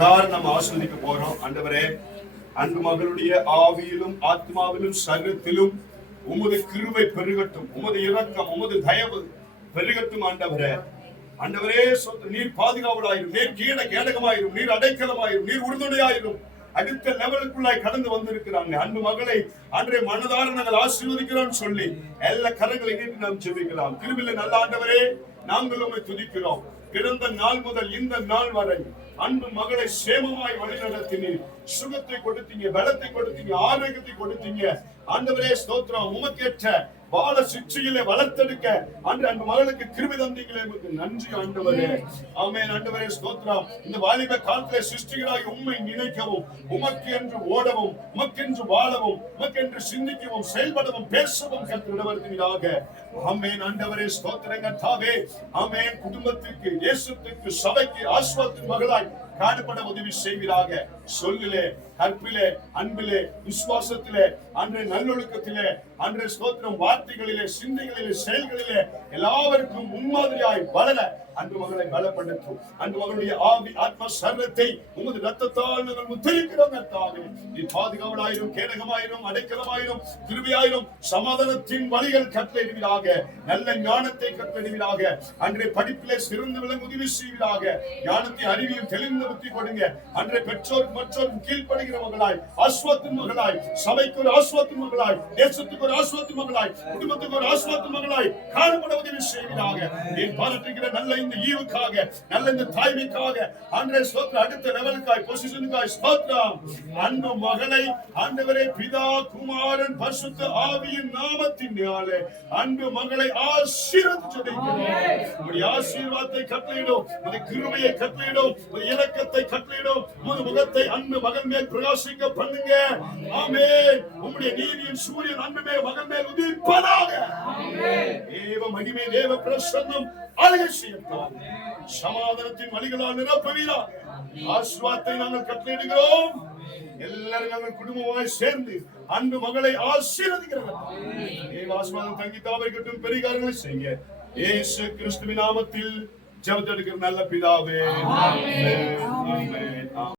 நம்ம ஆஸ்வதிக்க போறோம். ஆண்டவரே, அன்பு மகளுடைய ஆவியிலும் ஆத்மாவிலும் சரீரத்திலும் உமது கிருபை பெருகட்டும், உமது இரக்கம் உமது தயவு பெருகட்டும். ஆண்டவரே, ஆண்டவரே, நீர் பாதுகாவலாயிரும், நீர் கேடகமாயிரும், நீர் அடைக்கலமாயிரும், நீர் உறுதுணையாயிரும். அடுத்த லெவலுக்குள்ளாய் கடந்து வந்திருக்கிறாங்க அன்பு மகளை அன்றைய மனதார நாங்கள் ஆசீர்வதிக்கிறோம் சொல்லி எல்லா கரங்களை நீட்டி நாம் ஜெபிக்கலாம். கிருபையிலே நல்ல ஆண்டவரே, நாங்கள் உம்மை துதிக்கிறோம். பிறந்த நாள் முதல் இந்த நாள் வரை அன்பு மகளை சேமமாய் வழிநடத்தினீர். சுகத்தை கொடுத்தீங்க, பலத்தை கொடுத்தீங்க, ஆரோக்கியத்தை கொடுத்தீங்க. ஆண்டவரே ஸ்தோத்திரம். உமக்கேற்ற வாழ சிற்றையிலே வளர்த்தெடுக்க அன்று மகளுக்கு கிருபை தந்தீங்களே, நன்றி ஆண்டவரே. ஆமென். ஆண்டவரே ஸ்தோத்திரம். இந்த வாலிப காலத்திலே சிருஷ்டிகளாய் உம்மை நினைக்கவும், உமக்கு என்று ஓடவும், உமக்கென்று வாழவும், உமக்கென்று சிந்திக்கவும், செயல்படவும், பேசவும் கற்றுவிடுவதற்காக ஆமென். ஆண்டவரே ஸ்தோத்திரம் கர்த்தாவே. ஆமென். குடும்பத்திற்கு, தேசத்திற்கு, சபைக்கு ஆசீர்வாதத்தின் மகளாய் காணப்பட உதவி செய்வீராக. சொல்லிலே, கற்பிலே, அன்பிலே, விசுவாசத்திலே, அன்றைய நல்லொழுக்கத்திலே, அன்றைய ஸ்தோத்திரம் வார்த்தைகளிலே, சிந்தைகளிலே, செயல்களிலே எல்லாருக்கும் முன்மாதிரியாய் வளர அன்பு மகளை பலப்படுத்தும். அன்பு மகளுடைய ஆவி ஆத்ம சரீரத்தை உமது ரத்தத்தால் நாங்கள் முத்திரிக்கிறோம் கர்த்தாவே. நீ பாதுகாவலாயிரும், கேடகமாயிரும், அடைக்கலமாயிரும், கிருபையாயிரும், சமாதானத்தின் வழிகள் கட்டளையிடுவீராக. நல்ல ஞானத்தை கட்டளையிடுவீராக. அன்றைய படிப்பிலே சிறந்து விளங்க உதவி செய்வீராக. ஞானத்தை அறிவியும் தெளிந்த புத்தி கொடுங்க. அன்றைய பெற்றோர் மற்றோர் கீழ்ப்படுகிற மகளாய், ஆஸ்வாத்தின் மகளாய், சபைக்கு ஒரு ஆஸ்வாத்தின் மகளாய், தேசத்துக்கு ஒரு ஆஸ்வாத்தின் மகளாய், குடும்பத்துக்கு ஒரு ஆஸ்வாத்தின் மகளாய் காணப்பட உதவி செய்வீராக. நீ பாராட்டுகிற நல்ல இந்த ஈவுக்காக, நல்ல இந்த தாய்மைக்காக, அன்றைய ஸ்தோத்திரம், அடுத்த லெவலுக்காய், பொசிஷனுக்காய் ஸ்தோத்திரம். அன்பு மகளை ஆண்டவரே பிதா குமாரன் பரிசுத்த ஆவியின் நாமத்தினாலே அன்பு மகளை ஆசீர்வதிக்கிறோம். உம்முடைய ஆசீர்வாதத்தை கட்டளையிடும், உம்முடைய கிருபையை கட்டளையிடும், உம்முடைய இரக்கத்தை கட்டளையிடும், உம்முடைய முகத்தை அன்பு மகன் மேல் பிரகாசிக்க பண்ணுங்க. ஆமென். உம்முடைய நீதியின் சூரியன் அன்பு மேல் மகன் மேல் உதிப்பதாக. ஆமென். தேவ மகிமை, தேவ பிரசன்னம் ஆளுகை செய்யட்டும். சமாதானத்தின் வழிகளால் நிரப்புவீராக. ஆசீர்வாதத்தை நாங்கள் கட்டளையிடுகிறோம். எல்லாரும் நாங்கள் குடும்பமாய் சேர்ந்து அன்பு மகளை ஆசீர்வதிக்கிறோம். தேவ ஆசீர்வாதம் தங்கி தாவரிக்கட்டும். பெரிய காரியங்களை செய்ய இயேசு கிறிஸ்துவின் நாமத்தில் ஜெபம் எடுக்கிற நல்ல பிதாவே. ஆமென். ஆமென்.